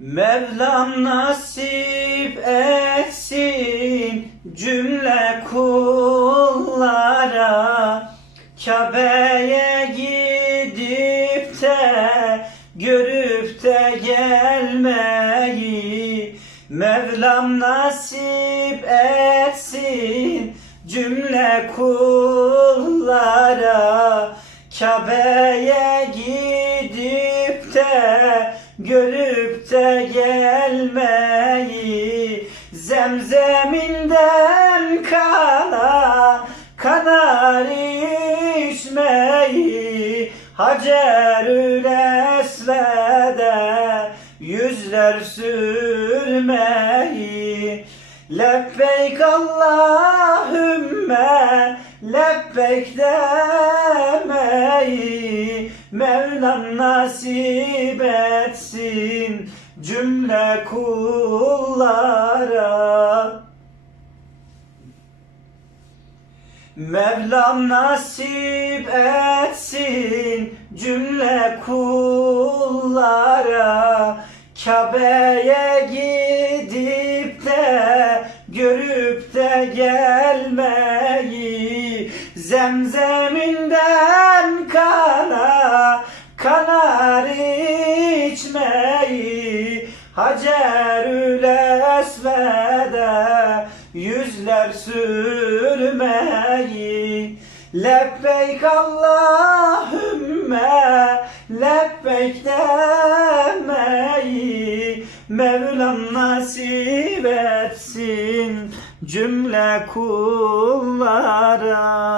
Mevlam nasip etsin cümle kullara. Kabe'ye gidip de görüp de gelmeyi. Mevlam nasip etsin cümle kullara. Kabe'ye gidip de görüp de gelmeyi Zemzeminden kana kanar içmeyi Hacerül Esved'e yüzler sürmeyi. Lebbeyk Allahümme lebbeyk demeyi Mevlam nasip etsin cümle kullara. Mevlam nasip etsin cümle kullara. Kabe'ye gidip de görüp de gelmeyi Zemzeminden Hacerül Esved'e yüzler sürmeyi. Lebbeyk Allahümme lebbeyk demeyi. Mevlam nasip etsin cümle kullara